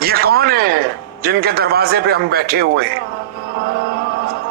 یہ کون ہے جن کے دروازے پہ ہم بیٹھے ہوئے ہیں؟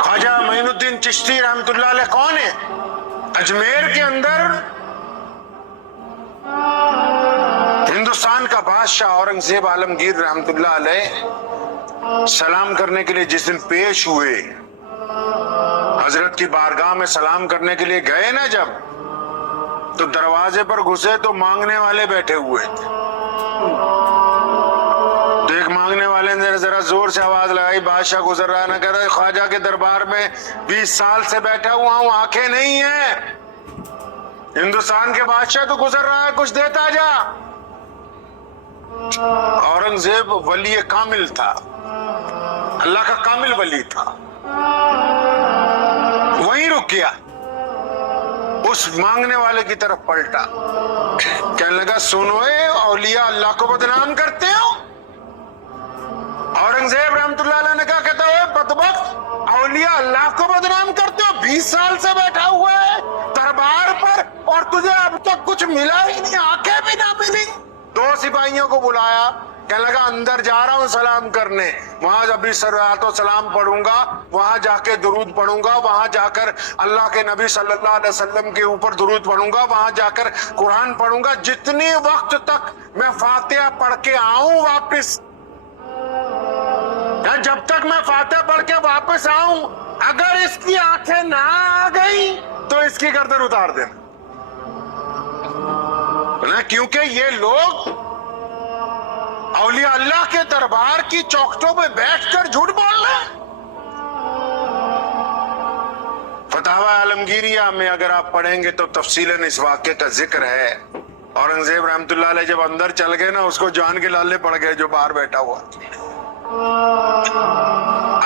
خواجہ معین الدین چشتی رحمت اللہ علیہ کون ہے؟ اجمیر کے اندر ہندوستان کا بادشاہ اورنگزیب عالمگیر رحمت اللہ علیہ سلام کرنے کے لیے جس دن پیش ہوئے، حضرت کی بارگاہ میں سلام کرنے کے لیے گئے نا جب، تو دروازے پر گھسے تو مانگنے والے بیٹھے ہوئے تھے۔ تو ایک مانگنے والے نے ذرا زور سے آواز لگائی، بادشاہ گزر رہا ہے، نہ کہہ رہا خواجہ کے دربار میں 20 سال سے بیٹھا ہوا ہوں، آنکھیں نہیں ہیں، ہندوستان کے بادشاہ تو گزر رہا ہے، کچھ دیتا جا۔ اورنگزیب ولی کامل تھا، اللہ کا کامل ولی تھا، وہیں رک گیا، اس مانگنے والے کی طرف پلٹا، کہنے لگا سنو اے اولیاء اللہ کو بدنام کرتے ہو؟ اورنگزیب رحمت اللہ علیہ نے کہا، کہتا ہے بدبخت، اولیاء اللہ کو بدنام کرتے ہو؟ 20 سال سے بیٹھا ہوا ہے دربار پر اور تجھے اب تک کچھ ملا ہی نہیں، آنکھیں بھی نہ ملی۔ 2 سپاہیوں کو بلایا، کہنے لگا اندر جا رہا ہوں سلام کرنے، وہاں جب بھی صلوات و سلام پڑھوں گا، وہاں جا کے درود پڑھوں گا، وہاں جا کر اللہ کے نبی صلی اللہ علیہ وسلم کے اوپر درود پڑھوں گا، وہاں جا کر قرآن پڑھوں گا، جتنی وقت تک میں فاتحہ پڑھ کے آؤں واپس، جب تک میں فاتحہ پڑھ کے واپس آؤں، اگر اس کی آنکھیں نہ آ گئی تو اس کی گردن اتار دینا، کیونکہ یہ لوگ اولیاء اللہ کے دربار کی چوکھٹوں پہ بیٹھ کر جھوٹ بول رہے ہیں۔ فتاوی عالمگیریہ میں اگر آپ پڑھیں گے تو تفصیلاً اس واقعے کا ذکر ہے۔ اورنگزیب رحمت اللہ علیہ جب اندر چل گئے نا، اس کو جان کے لالے پڑ گئے جو باہر بیٹھا ہوا،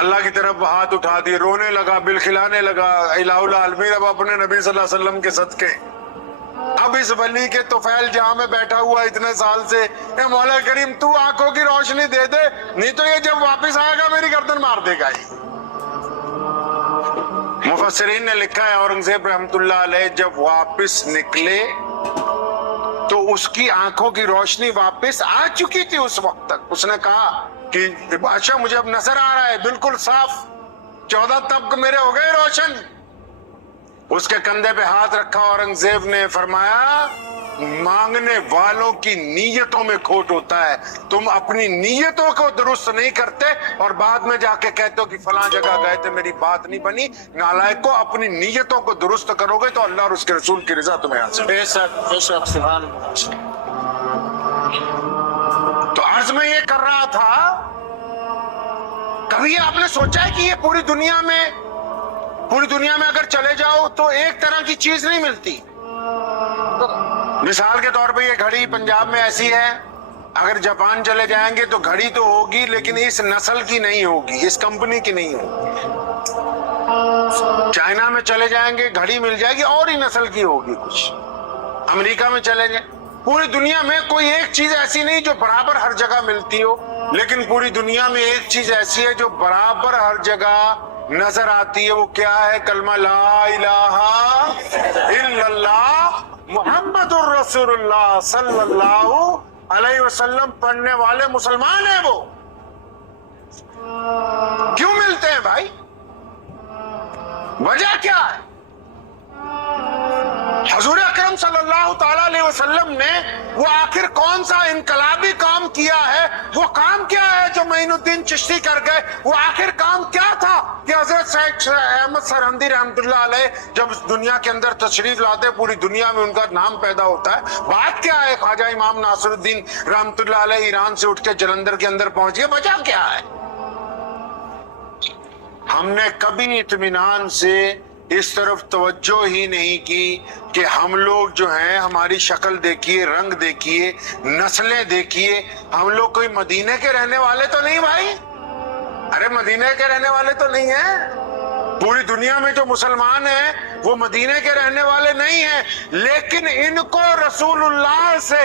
اللہ کی طرف ہاتھ اٹھا دیے، رونے لگا، بل کھلانے لگا، الہ العالمین اب اپنے نبی صلی اللہ علیہ وسلم کے صدقے، اب اس ولی کے طفیل جہاں میں بیٹھا ہوا اتنے سال سے، اے مولا کریم تو آنکھوں کی روشنی دے دے، نہیں تو یہ جب واپس آئے گا میری گردن مار دے گا ہی۔ مفسرین نے لکھا ہے اورنگزیب رحمت اللہ علیہ جب واپس نکلے تو اس کی آنکھوں کی روشنی واپس آ چکی تھی۔ اس وقت تک اس نے کہا کہ بادشاہ مجھے اب نظر آ رہا ہے بالکل صاف، 14 طبق میرے ہو گئے روشن۔ اس کے کندھے پہ ہاتھ رکھا اورنگزیب نے، فرمایا مانگنے والوں کی نیتوں میں کھوٹ ہوتا ہے، تم اپنی نیتوں کو درست نہیں کرتے اور بعد میں جا کے کہتے ہو کہ فلاں جگہ گئے تھے میری بات نہیں بنی۔ نالائق کو اپنی نیتوں کو درست کرو گے تو اللہ اور اس کے رسول کی رضا تمہیں حاصل۔ بے شک سبحان اللہ۔ تو عرض میں یہ کر رہا تھا، کبھی آپ نے سوچا ہے کہ یہ پوری دنیا میں اگر چلے جاؤ تو ایک طرح کی چیز نہیں ملتی؟ مثال کے طور پہ یہ گھڑی پنجاب میں ایسی ہے، اگر جاپان چلے جائیں گے تو گھڑی تو ہوگی لیکن اس نسل کی نہیں ہوگی، اس کمپنی کی نہیں ہوگی۔ چائنا میں چلے جائیں گے گھڑی مل جائے گی اور ہی نسل کی ہوگی کچھ، امریکہ میں چلے جائیں، پوری دنیا میں کوئی ایک چیز ایسی نہیں جو برابر ہر جگہ ملتی ہو، لیکن پوری دنیا میں ایک چیز ایسی ہے جو برابر ہر جگہ نظر آتی ہے، وہ کیا ہے؟ کلمہ لا الہ الا اللہ محمد الرسول اللہ صلی اللہ علیہ وسلم پڑھنے والے مسلمان ہیں۔ وہ کیوں ملتے ہیں بھائی؟ وجہ کیا ہے؟ حضور اکرم صلی اللہ تعالی علیہ وسلم نے وہ آخر کون سا انقلابی کام کیا ہے؟ وہ کام کیا ہے جو معین الدین چشتی کر گئے؟ وہ آخر کام کیا تھا کہ حضرت شیخ احمد سرہندی رحمت اللہ علیہ جب دنیا کے اندر تشریف لاتے پوری دنیا میں ان کا نام پیدا ہوتا ہے؟ بات کیا ہے؟ خواجہ امام ناصر الدین رحمت اللہ علیہ ایران سے اٹھ کے جلندھر کے اندر پہنچ گئے، وجہ کیا ہے؟ ہم نے کبھی اطمینان سے اس طرف توجہ ہی نہیں کی کہ ہم لوگ جو ہیں، ہماری شکل دیکھیے، رنگ دیکھیے، نسلیں دیکھیے، ہم لوگ کوئی مدینے کے رہنے والے تو نہیں بھائی، ارے مدینے کے رہنے والے تو نہیں ہیں، پوری دنیا میں جو مسلمان ہیں وہ مدینے کے رہنے والے نہیں ہیں، لیکن ان کو رسول اللہ سے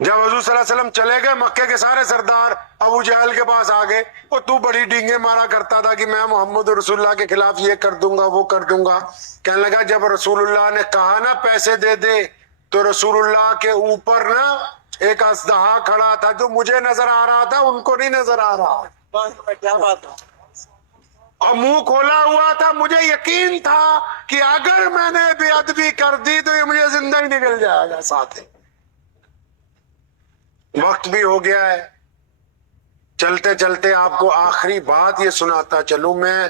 جب حضور صلی اللہ علیہ وسلم چلے گئے مکے کے سارے سردار ابو جہل کے پاس آ گئے، اور تو بڑی ڈینگیں مارا کرتا تھا کہ میں محمد رسول اللہ کے خلاف یہ کر دوں گا وہ کر دوں گا. کہنے لگا جب رسول اللہ نے کہا نا پیسے دے دے، تو رسول اللہ کے اوپر نا ایک اژدہا کھڑا تھا، جو مجھے نظر آ رہا تھا ان کو نہیں نظر آ رہا، کیا بات ہے؟ اور منہ کھولا ہوا تھا. مجھے یقین تھا کہ اگر میں نے بے ادبی کر دی تو یہ مجھے زندہ ہی نکل جائے گا ساتھ ہی. وقت بھی ہو گیا ہے، چلتے چلتے آپ کو آخری بات یہ سناتا چلوں میں.